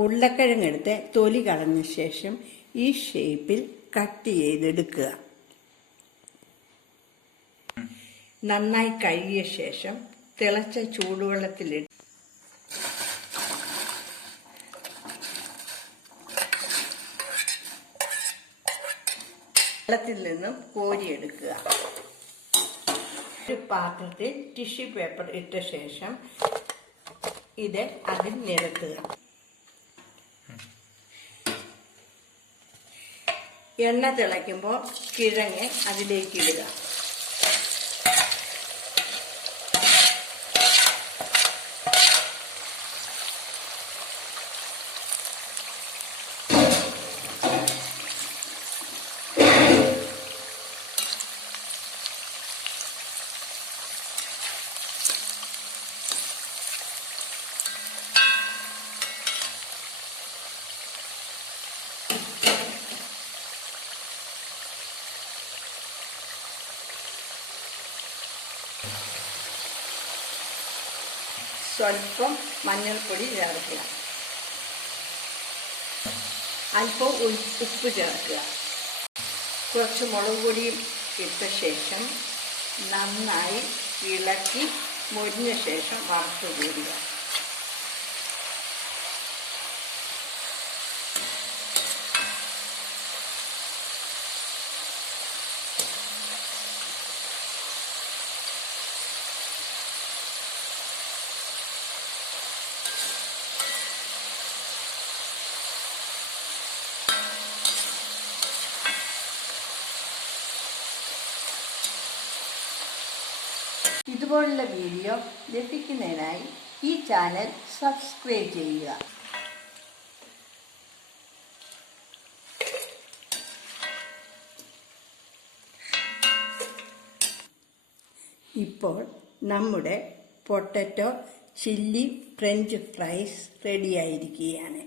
ഉരുളക്കിഴങ്ങെടുത്ത് തൊലി കളഞ്ഞ ശേഷം ഈ ഷേപ്പിൽ കട്ട് ചെയ്തെടുക്കുക. നന്നായി കഴുകിയ ശേഷം തിളച്ച ചൂടുവെള്ളത്തിലിട്ട് വെള്ളത്തിൽ നിന്നും കോരിയെടുക്കുക. ഒരു പാത്രത്തിൽ ടിഷ്യൂ പേപ്പർ ഇട്ട ശേഷം ഇത് അതിൽ നിരത്തുക. എണ്ണ തിളയ്ക്കുമ്പോൾ കിഴങ്ങ് അതിലേക്ക് ഇടുക. സ്വല്പം മഞ്ഞൾപ്പൊടി ചേർക്കുക. അല്പം ഉപ്പ് ചേർക്കുക. കുറച്ച് മുളക് പൊടിയും ഇട്ട ശേഷം നന്നായി ഇളക്കി മൊരിഞ്ഞ ശേഷം വറുത്ത് കോരുക. ഇതുപോലുള്ള വീഡിയോ ലഭിക്കുന്നതിനായി ഈ ചാനൽ സബ്സ്ക്രൈബ് ചെയ്യുക. ഇപ്പോൾ നമ്മുടെ പൊട്ടറ്റോ ചില്ലി ഫ്രഞ്ച് ഫ്രൈസ് റെഡിയായിരിക്കുകയാണ്.